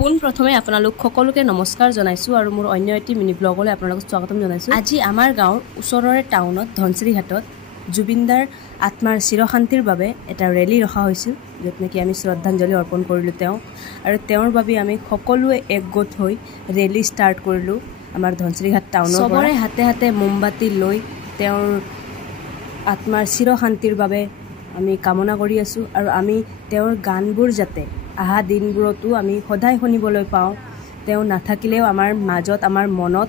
পোনপ্ৰথমে আপোনালোক সকলোকে নমস্কাৰ জনাইছোঁ আৰু মোৰ অন্য এটি মিনি ব্লগলৈ আপোনালোকক স্বাগতম জনাইছোঁ। আজি আমাৰ গাঁৱৰ ওচৰৰে টাউনত ধনচিৰিঘাটত জুবিনদাৰ আত্মাৰ চিৰশান্তিৰ বাবে এটা ৰেলী ৰখা হৈছিল, য'ত নেকি আমি শ্ৰদ্ধাঞ্জলি অৰ্পণ কৰিলোঁ তেওঁ, আৰু তেওঁৰ বাবে আমি সকলোৱে একগোট হৈ ৰেলী ষ্টাৰ্ট কৰিলোঁ আমাৰ ধনচিৰিঘাট টাউনৰ। চবৰে হাতে হাতে মোমবাতি লৈ তেওঁৰ আত্মাৰ চিৰশান্তিৰ বাবে আমি কামনা কৰি আছোঁ, আৰু আমি তেওঁৰ গানবোৰ যাতে অহা দিনবোৰতো আমি সদায় শুনিবলৈ পাওঁ। তেওঁ নাথাকিলেও আমাৰ মাজত, আমাৰ মনত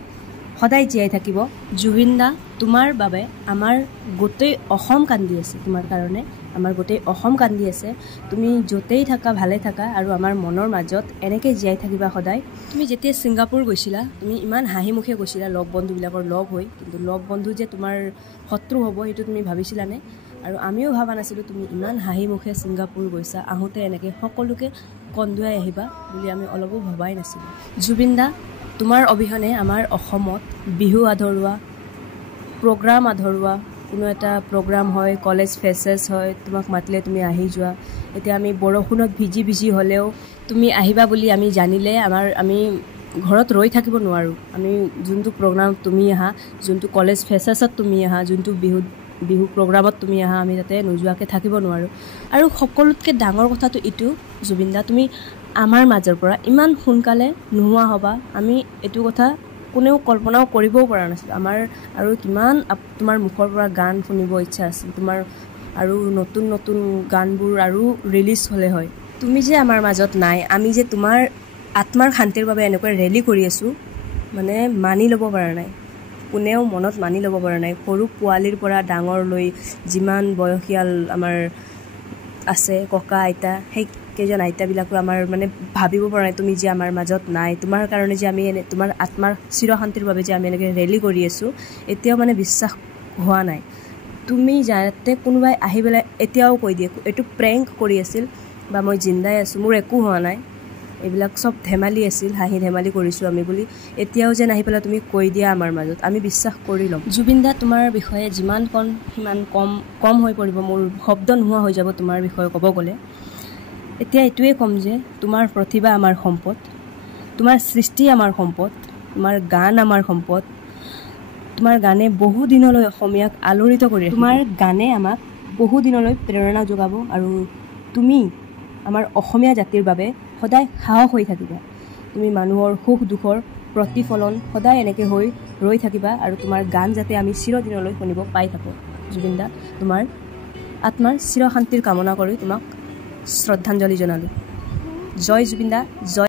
সদায় জীয়াই থাকিব। জুবিন দা, তোমাৰ বাবে আমাৰ গোটেই অসম কান্দি আছে, তোমাৰ কাৰণে আমাৰ গোটেই অসম কান্দি আছে। তুমি য'তেই থাকা ভালে থাকা, আৰু আমাৰ মনৰ মাজত এনেকৈ জীয়াই থাকিবা সদায়। তুমি যেতিয়া ছিংগাপুৰ গৈছিলা, তুমি ইমান হাঁহিমুখে গৈছিলা লগ বন্ধুবিলাকৰ লগ হৈ, কিন্তু লগ বন্ধু যে তোমাৰ শত্ৰু হ'ব সেইটো তুমি ভাবিছিলানে? আৰু আমিও ভবা নাছিলোঁ তুমি ইমান হাঁহিমুখে ছিংগাপুৰ গৈছা, আহোঁতে এনেকৈ সকলোকে কন্দুৱাই আহিবা বুলি আমি অলপো ভবাই নাছিলোঁ। জুবিন দা, তোমাৰ অবিহনে আমাৰ অসমত বিহু আধৰুৱা, প্ৰগ্ৰাম আধৰুৱা, কোনো এটা প্ৰগ্ৰাম হয়, কলেজ ফেচেছ হয়, তোমাক মাতিলে তুমি আহি যোৱা। এতিয়া আমি বৰষুণত ভিজি ভিজি হ'লেও তুমি আহিবা বুলি আমি জানিলে আমি ঘৰত ৰৈ থাকিব নোৱাৰোঁ। আমি যোনটো প্ৰগ্ৰাম তুমি আহা, যোনটো কলেজ ফেচেছত তুমি আহা, যোনটো বিহু প্ৰগ্ৰামত তুমি আহা, আমি তাতে নোযোৱাকৈ থাকিব নোৱাৰোঁ। আৰু সকলোতকৈ ডাঙৰ কথাটো এইটো, জুবিন দা, তুমি আমাৰ মাজৰ পৰা ইমান সোনকালে নোহোৱা হ'বা, আমি এইটো কথা কোনেও কল্পনাও কৰিবও পৰা নাছিলোঁ। আমাৰ আৰু কিমান তোমাৰ মুখৰ পৰা গান শুনিব ইচ্ছা আছিল, তোমাৰ আৰু নতুন নতুন গানবোৰ আৰু ৰিলিজ হ'লে হয়। তুমি যে আমাৰ মাজত নাই, আমি যে তোমাৰ আত্মাৰ শান্তিৰ বাবে এনেকৈ ৰেলী কৰি আছোঁ, মানে মানি ল'ব পৰা নাই, কোনেও মনত মানি ল'ব পৰা নাই। সৰু পোৱালিৰ পৰা ডাঙৰলৈ যিমান বয়সীয়াল আমাৰ আছে, ককা আইতা, সেই কেইজন আইতাবিলাকো আমাৰ মানে ভাবিব পৰা নাই তুমি যে আমাৰ মাজত নাই। তোমাৰ কাৰণে যে আমি তোমাৰ আত্মাৰ চিৰশান্তিৰ বাবে যে আমি এনেকৈ ৰেলী কৰি আছোঁ, এতিয়াও মানে বিশ্বাস হোৱা নাই। তুমি যাতে কোনোবাই আহি পেলাই এতিয়াও কৈ দিয়ে এইটো প্ৰেংক কৰি আছিল, বা মই জিন্দাই আছোঁ, মোৰ একো হোৱা নাই, এইবিলাক চব ধেমালি আছিল, হাঁহি ধেমালি কৰিছোঁ আমি বুলি এতিয়াও যেন আহি পেলাই তুমি কৈ দিয়া আমাৰ মাজত, আমি বিশ্বাস কৰি ল'ম। জুবিন দা, তোমাৰ বিষয়ে যিমান কণ সিমান কম হৈ পৰিব, মোৰ শব্দ নোহোৱা হৈ যাব তোমাৰ বিষয়ে ক'ব গ'লে। এতিয়া এইটোৱে ক'ম যে তোমাৰ প্ৰতিভা আমাৰ সম্পদ, তোমাৰ সৃষ্টি আমাৰ সম্পদ, তোমাৰ গান আমাৰ সম্পদ। তোমাৰ গানে বহু দিনলৈ অসমীয়াক আলোড়িত কৰি ৰাখিব। তোমাৰ গানে আমাক বহু দিনলৈ প্ৰেৰণা যোগাব, আৰু তুমি আমাৰ অসমীয়া জাতিৰ বাবে সদায় সাহস হৈ থাকিবা। তুমি মানুহৰ সুখ দুখৰ প্ৰতিফলন সদায় এনেকৈ হৈ ৰৈ থাকিবা, আৰু তোমাৰ গান যাতে আমি চিৰদিনলৈ শুনিব পাই থাকোঁ। জুবিন দা, তোমাৰ আত্মাৰ চিৰশান্তিৰ কামনা কৰি তোমাক শ্ৰদ্ধাঞ্জলি জনালোঁ। জয় জুবিন দা, জয়।